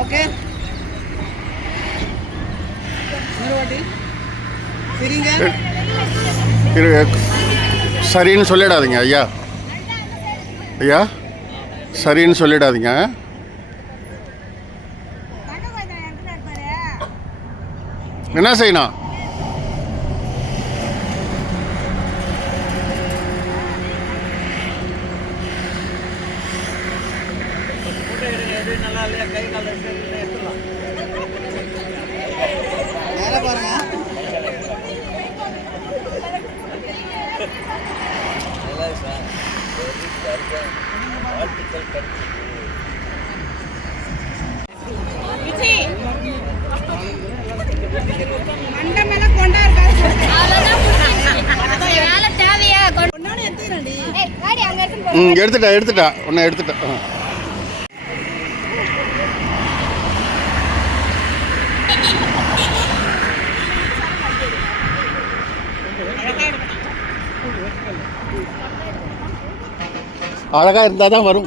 Okay சரின்னு சொல்லிடாதீங்க ஐயா. ஐயா சரின்னு சொல்லிடாதீங்க. என்ன செய்யணும்? எடுத்துட்டா ஒன்று எடுத்துட்டா. அழகா இருந்தால் தான் வரும்.